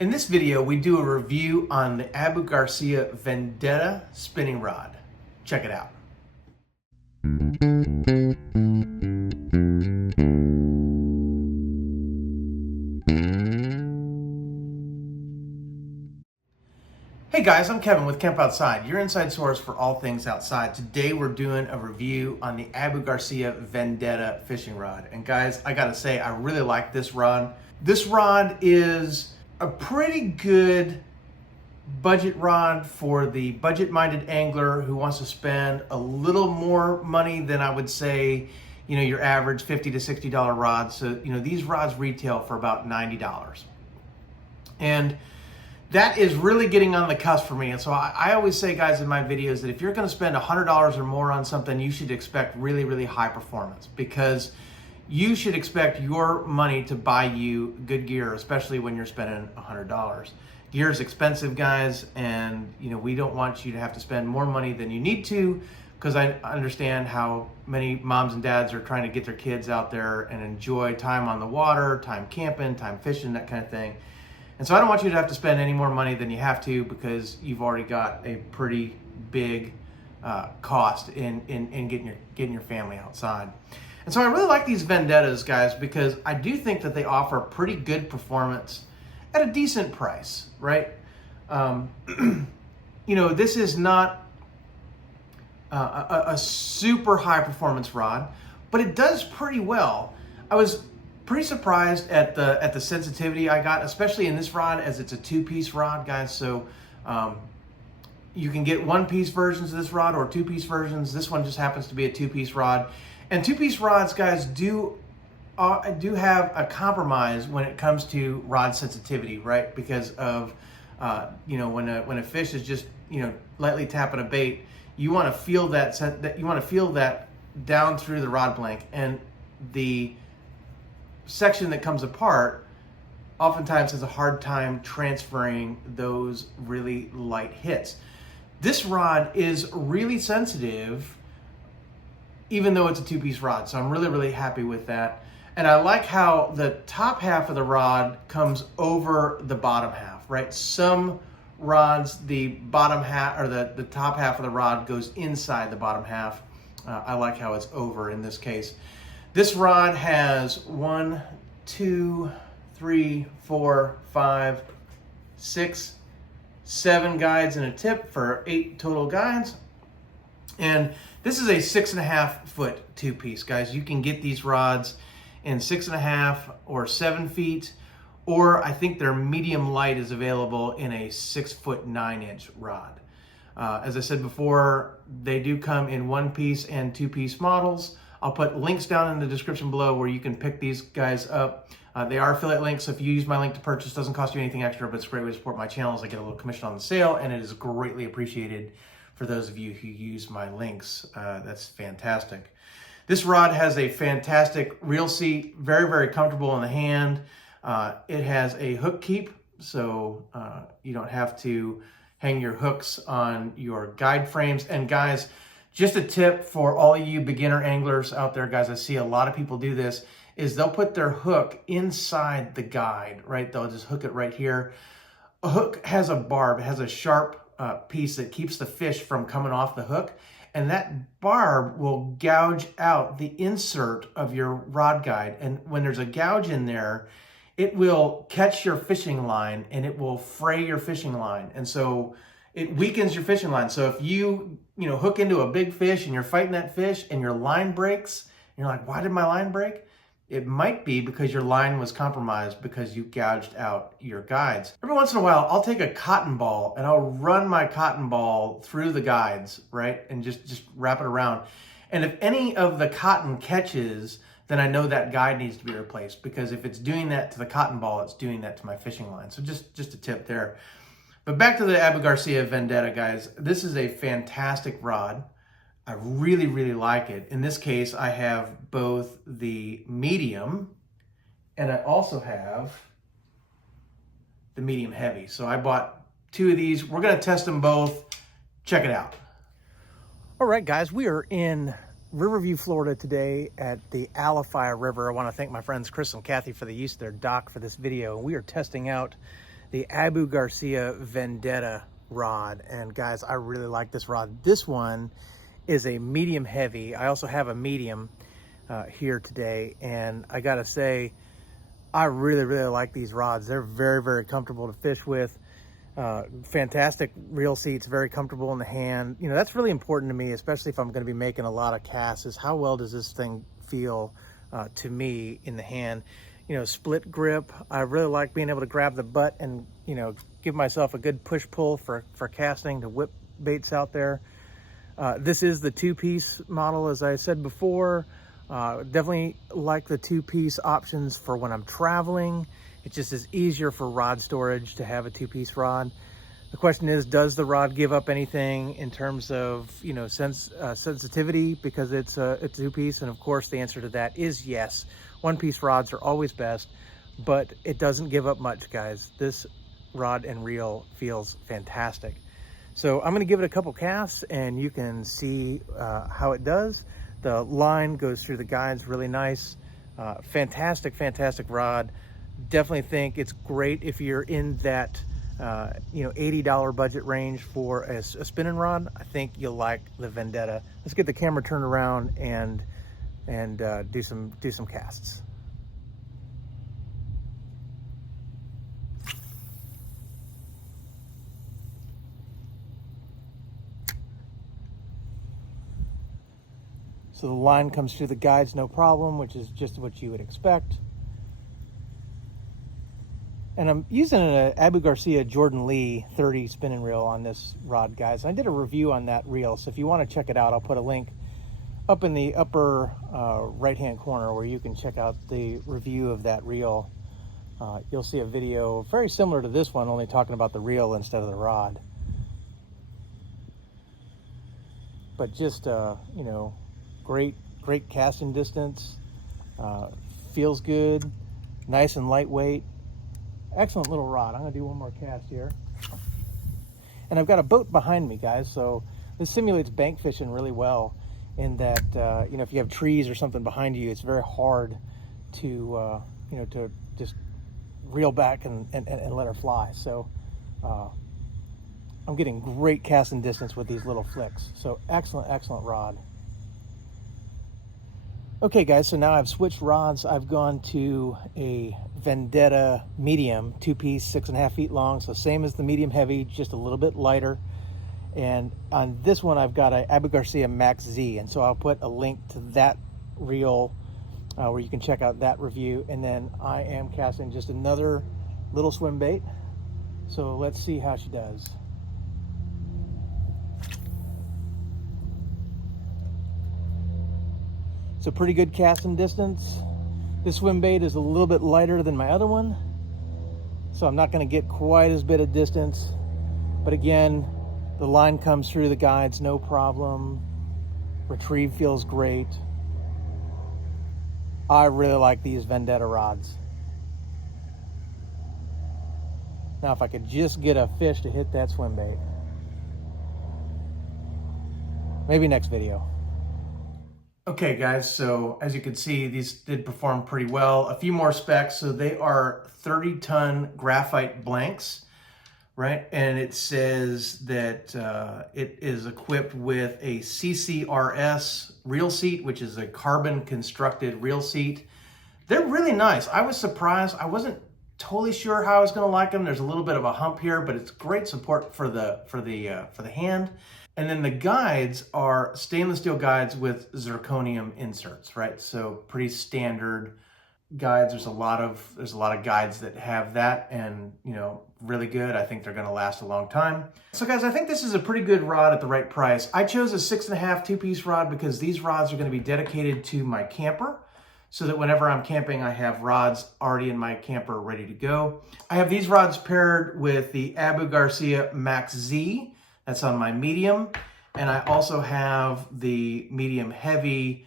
In this video, we do a review on the Garcia Vendetta spinning rod. Check it out. Hey guys, I'm Kevin with Camp Outside, your inside source for all things outside. Today we're doing a review on the Garcia Vendetta fishing rod. And guys, I gotta say, I really like this rod. This rod is a pretty good budget rod for the budget-minded angler who wants to spend a little more money than I would say, your average $50 to $60 rod. So, these rods retail for about $90. And that is really getting on the cusp for me. And so I always say, guys, in my videos that if you're going to spend $100 or more on something, you should expect really, really high performance, because you should expect your money to buy you good gear, especially when you're spending $100. Gear is expensive, guys, and we don't want you to have to spend more money than you need to, because I understand how many moms and dads are trying to get their kids out there and enjoy time on the water, time camping, time fishing, that kind of thing. And so I don't want you to have to spend any more money than you have to, because you've already got a pretty big cost in getting your family outside. And so I really like these Vendettas, guys, because I do think that they offer pretty good performance at a decent price, right? This is not a super high performance rod, but it does pretty well. I was pretty surprised at the sensitivity I got, especially in this rod, as it's a two-piece rod, guys. So you can get one-piece versions of this rod or two-piece versions. This one just happens to be a two-piece rod. And two-piece rods, guys, do have a compromise when it comes to rod sensitivity, right? Because of when a fish is just lightly tapping a bait, you want to feel that down through the rod blank, and the section that comes apart oftentimes has a hard time transferring those really light hits. This rod is really sensitive, even though it's a two-piece rod. So I'm really, really happy with that. And I like how the top half of the rod comes over the bottom half, right? Some rods, the bottom half, or the top half of the rod goes inside the bottom half. I like how it's over in this case. This rod has 1, 2, 3, 4, 5, 6, 7 guides and a tip for 8 total guides. And this is a 6.5 foot two-piece, guys. You can get these rods in 6.5 or 7 feet, or I think their medium light is available in a 6-foot 9-inch rod. As I said before, they do come in 1-piece and 2-piece models. I'll put links down in the description below where you can pick these guys up. They are affiliate links, so if you use my link to purchase, it doesn't cost you anything extra, but it's a great way to support my channel, as I get a little commission on the sale, and it is greatly appreciated for those of you who use my links. That's fantastic. This rod has a fantastic reel seat, very, very comfortable in the hand. It has a hook keep, so you don't have to hang your hooks on your guide frames. And guys, just a tip for all of you beginner anglers out there, guys, I see a lot of people do this, is they'll put their hook inside the guide, right? They'll just hook it right here. A hook has a barb, it has a sharp piece that keeps the fish from coming off the hook, and that barb will gouge out the insert of your rod guide. And when there's a gouge in there, it will catch your fishing line and it will fray your fishing line, and so it weakens your fishing line. So if you hook into a big fish and you're fighting that fish and your line breaks, and you're like, why did my line break? It might be because your line was compromised because you gouged out your guides. Every once in a while, I'll take a cotton ball and I'll run my cotton ball through the guides, right? And just wrap it around. And if any of the cotton catches, then I know that guide needs to be replaced, because if it's doing that to the cotton ball, it's doing that to my fishing line. So just a tip there. But back to the Garcia Vendetta, guys. This is a fantastic rod. I really, really like it. In this case, I have both the medium and I also have the medium heavy. So I bought 2 of these. We're gonna test them both. Check it out. All right, guys, we are in Riverview, Florida today at the Alafia River. I wanna thank my friends Chris and Kathy for the use of their dock for this video. We are testing out the Abu Garcia Vendetta rod. And guys, I really like this rod. This one is a medium heavy. I also have a medium here today, and I gotta say, I really like these rods. They're very comfortable to fish with. Fantastic reel seats, very comfortable in the hand. You know, that's really important to me, especially if I'm going to be making a lot of casts, is how well does this thing feel to me in the hand. You know, split grip. I really like being able to grab the butt and, you know, give myself a good push-pull for casting to whip baits out there. This is the two-piece model, as I said before. Definitely like the two-piece options for when I'm traveling. It just is easier for rod storage to have a two-piece rod. The question is, does the rod give up anything in terms of, you know, sensitivity because it's a two-piece? And of course, the answer to that is yes. One-piece rods are always best, but it doesn't give up much, guys. This rod and reel feels fantastic. So I'm gonna give it a couple casts and you can see how it does. The line goes through the guides really nice. Fantastic rod. Definitely think it's great if you're in that you know, $80 budget range for a spinning rod. I think you'll like the Vendetta. Let's get the camera turned around and do some casts. So the line comes through the guides no problem, which is just what you would expect. And I'm using an Abu Garcia Jordan Lee 30 spinning reel on this rod, guys. I did a review on that reel, so if you want to check it out, I'll put a link up in the upper right-hand corner where you can check out the review of that reel. You'll see a video very similar to this one, only talking about the reel instead of the rod. But just, you know, great casting distance, feels good, nice and lightweight. Excellent little rod. I'm gonna do one more cast here. And I've got a boat behind me, guys, so this simulates bank fishing really well in that, you know, if you have trees or something behind you, it's very hard to, you know, to just reel back and let her fly. So I'm getting great casting distance with these little flicks. So excellent rod. Okay guys, so now I've switched rods. I've gone to a Vendetta medium, two-piece, 6.5 feet long, so same as the medium heavy, just a little bit lighter. And on this one, I've got a Abu Garcia Max Z, and so I'll put a link to that reel where you can check out that review. And then I am casting just another little swim bait. So let's see how she does. It's a pretty good casting distance. This swim bait is a little bit lighter than my other one, so I'm not going to get quite as bit of distance. But again, the line comes through the guides, no problem. Retrieve feels great. I really like these Vendetta rods. Now, if I could just get a fish to hit that swim bait. Maybe next video. Okay guys, so as you can see, these did perform pretty well. A few more specs. So they are 30-ton graphite blanks, right? And it says that it is equipped with a CCRS reel seat, which is a carbon constructed reel seat. They're really nice. I was surprised. I wasn't totally sure how I was going to like them. There's a little bit of a hump here, but it's great support for the hand. And then the guides are stainless steel guides with zirconium inserts, right? So pretty standard guides. There's a lot of guides that have that, and you know, really good. I think they're going to last a long time. So guys, I think this is a pretty good rod at the right price. I chose a 6.5 two-piece rod because these rods are going to be dedicated to my camper, so that whenever I'm camping, I have rods already in my camper ready to go. I have these rods paired with the Abu Garcia Max Z. That's on my medium. And I also have the medium heavy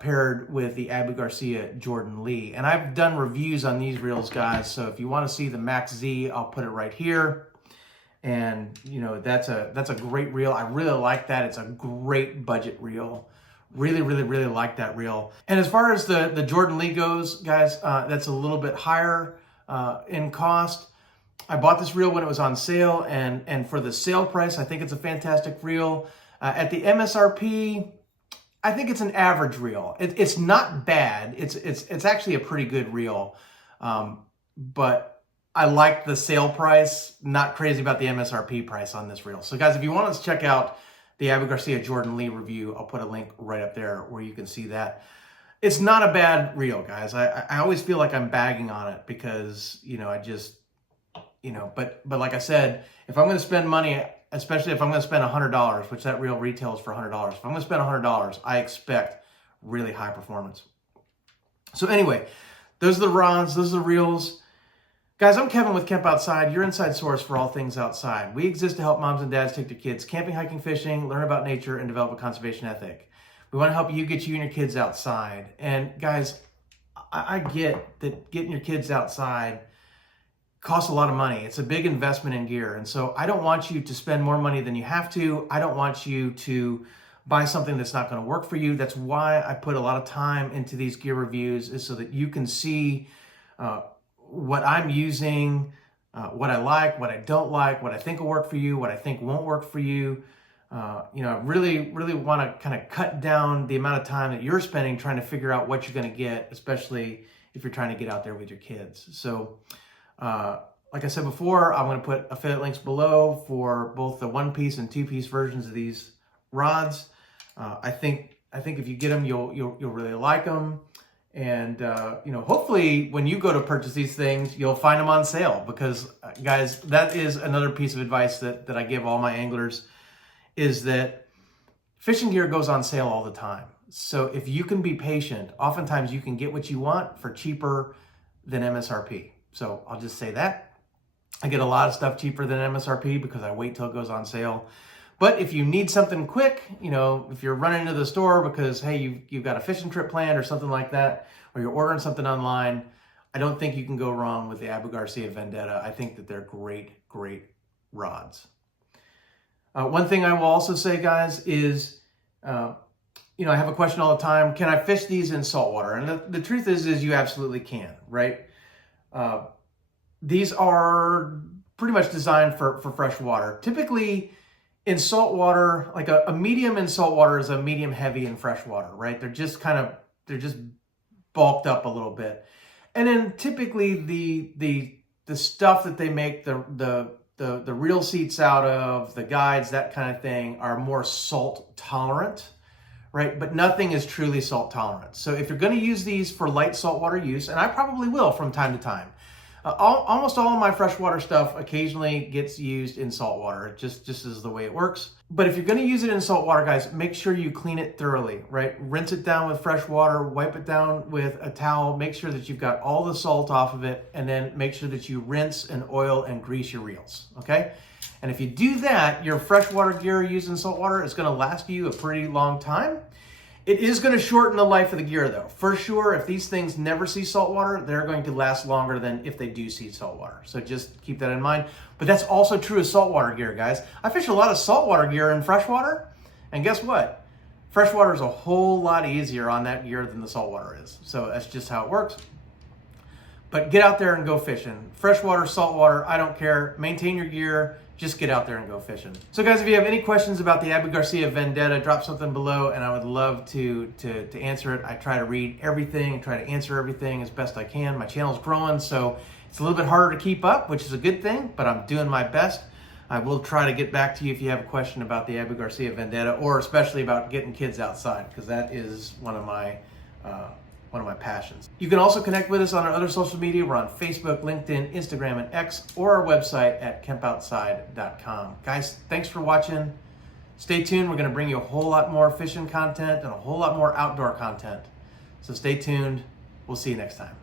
paired with the Abu Garcia Jordan Lee. And I've done reviews on these reels, guys. So if you want to see the Max Z, I'll put it right here. And you know, that's a great reel. I really like that. It's a great budget reel. Really like that reel. And as far as the Jordan Lee goes, guys, that's a little bit higher in cost. I bought this reel when it was on sale, and for the sale price, I think it's a fantastic reel. At the MSRP, I think it's an average reel. It's not bad. It's actually a pretty good reel, but I like the sale price. Not crazy about the MSRP price on this reel. So guys, if you want to check out the Abu Garcia Jordan Lee review, I'll put a link right up there where you can see that. It's not a bad reel, guys. I always feel like I'm bagging on it because, you know, I just, you know, but like I said, if I'm going to spend money, especially if I'm going to spend $100, which that reel retails for $100, if I'm going to spend $100, I expect really high performance. So anyway, those are the rods, those are the reels. Guys, I'm Kevin with Kemp Outside, your inside source for all things outside. We exist to help moms and dads take their kids camping, hiking, fishing, learn about nature, and develop a conservation ethic. We want to help you get you and your kids outside. And guys, I get that getting your kids outside costs a lot of money. It's a big investment in gear. And so I don't want you to spend more money than you have to. I don't want you to buy something that's not going to work for you. That's why I put a lot of time into these gear reviews, is so that you can see what I'm using, what I like, what I don't like, what I think will work for you, what I think won't work for you. You know, really want to kind of cut down the amount of time that you're spending trying to figure out what you're going to get, especially if you're trying to get out there with your kids. So, like I said before, I'm going to put affiliate links below for both the one-piece and two-piece versions of these rods. I think if you get them, you'll really like them. And, you know, hopefully when you go to purchase these things, you'll find them on sale, because guys, that is another piece of advice that I give all my anglers, is that fishing gear goes on sale all the time. So if you can be patient, oftentimes you can get what you want for cheaper than MSRP. So I'll just say that. I get a lot of stuff cheaper than MSRP because I wait till it goes on sale. But if you need something quick, you know, if you're running into the store because, hey, you've got a fishing trip planned or something like that, or you're ordering something online, I don't think you can go wrong with the Abu Garcia Vendetta. I think that they're great rods. One thing I will also say, guys, is, you know, I have a question all the time. Can I fish these in saltwater? And the truth is you absolutely can, right? These are pretty much designed for freshwater. Typically in saltwater, like a medium in saltwater is a medium heavy in freshwater, right? They're just bulked up a little bit. And then typically the stuff that they make the reel seats out of, the guides, that kind of thing, are more salt tolerant, right? But nothing is truly salt tolerant. So if you're going to use these for light saltwater use, and I probably will from time to time, almost all of my freshwater stuff occasionally gets used in saltwater. It just is the way it works. But if you're going to use it in saltwater, guys, make sure you clean it thoroughly, right? Rinse it down with fresh water, wipe it down with a towel, make sure that you've got all the salt off of it, and then make sure that you rinse and oil and grease your reels, okay? And if you do that, your freshwater gear used in saltwater is going to last you a pretty long time. It is going to shorten the life of the gear, though. For sure, if these things never see saltwater, they're going to last longer than if they do see saltwater. So just keep that in mind. But that's also true of saltwater gear, guys. I fish a lot of saltwater gear in freshwater, and guess what? Freshwater is a whole lot easier on that gear than the saltwater is. So that's just how it works. But get out there and go fishing. Freshwater, saltwater, I don't care. Maintain your gear. Just get out there and go fishing. So guys, if you have any questions about the Abu Garcia Vendetta, drop something below and I would love to answer it. I try to read everything, try to answer everything as best I can. My channel's growing, so it's a little bit harder to keep up, which is a good thing, but I'm doing my best. I will try to get back to you if you have a question about the Abu Garcia Vendetta, or especially about getting kids outside, because that is one of my passions. You can also connect with us on our other social media. We're on Facebook, LinkedIn, Instagram, and X, or our website at kempoutside.com. Guys, thanks for watching. Stay tuned. We're going to bring you a whole lot more fishing content and a whole lot more outdoor content. So stay tuned. We'll see you next time.